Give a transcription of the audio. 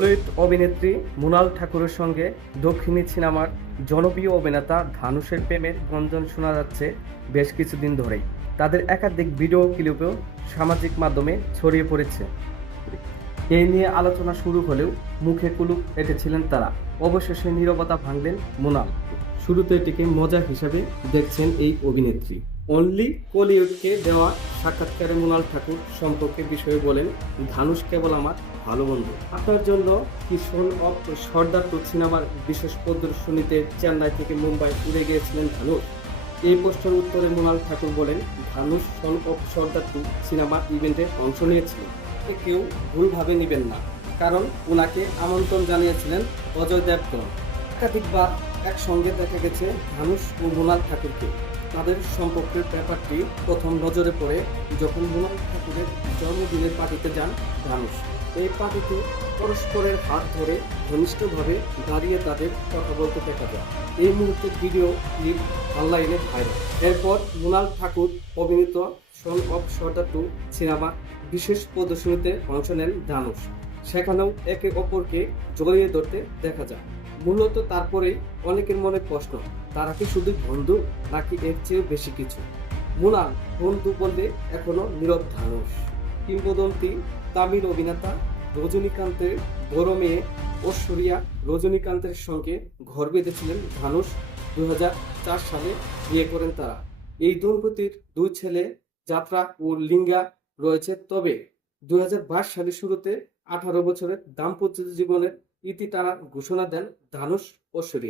ললিত অভিনেত্রী মুনাল ঠাকুরের সঙ্গে দক্ষিণী সিনেমার জনপ্রিয় অভিনেতা ধানুষের প্রেমের গঞ্জন শোনা যাচ্ছে বেশ কিছুদিন ধরেই। তাদের একাধিক ভিডিও ক্লিপেও সামাজিক মাধ্যমে ছড়িয়ে পড়েছে। এই নিয়ে আলোচনা শুরু হলেও মুখে কুলুপ এঁটেছিলেন তারা। অবশেষে নীরবতা ভাঙলেন মুনাল শুরুতে এটিকে মজা হিসাবে দেখছেন এই অভিনেত্রী। অনলি কলিউডকে দেওয়া সাক্ষাৎকারে মোনাল ঠাকুর সম্পর্কে বিষয়ে বলেন ধানুষ কেবল আমার ভালো বন্ধু। আপনার জন্য কি সোল অফ সর্দার টু সিনেমার বিশেষ প্রদর্শনীতে চেন্নাই থেকে মুম্বাই উড়ে গিয়েছিলেন ধানুষ এই প্রশ্নের উত্তরে মোনাল ঠাকুর বলেন Dhanush son of Sardar two সিনেমার ইভেন্টে অংশ নিয়েছিলেন কেউ ভুলভাবে নেবেন না। কারণ ওনাকে আমন্ত্রণ জানিয়েছিলেন অজয় দেবগন। একাধিকবার একসঙ্গে দেখা গেছে ধানুষ ও মোনাল ঠাকুরকে। তাদের সম্পর্কের ব্যাপারটি প্রথম নজরে পড়ে যখন মোনাল ঠাকুরের জন্মদিনের পার্টিতে যান ধানুষ এই পার্টিতে পরস্পরের হাত ধরে ঘনিষ্ঠভাবে দাঁড়িয়ে তাদের কথা বলতে দেখা যায়। এই মুহূর্তে ভিডিও ক্লিপ অনলাইনে ভাইরাল। এরপর মোনাল ঠাকুর অভিনীত সন অফ সর্দার টু সিনেমা বিশেষ প্রদর্শনীতে অংশ নেন ধানুষ সেখানেও একে অপরকে জড়িয়ে ধরতে দেখা যায়। মূলত তারপরে অনেকের মনে প্রশ্ন, তারা কি শুধু বন্ধু নাকি এর চেয়ে বেশি কিছু? মুনাল বন্ধু বললে এখনও নীরব ধানুষ কিংবদন্তি, তামিল অভিনেতা রজনীকান্তের বড় মেয়ে ঐশ্বরিয়া রজনীকান্তের সঙ্গে ঘর বেঁধেছিলেন ধানুষ দুই হাজার চার সালে বিয়ে করেন তারা। এই দম্পতির দুই ছেলে, যাত্রা ও লিঙ্গা রয়েছে। তবে দুই হাজার বাইশ সালের শুরুতে আঠারো বছরের দাম্পত্য জীবনের ইতি টানার ঘোষণা দেন ধানুষ ঐশ্বরিয়া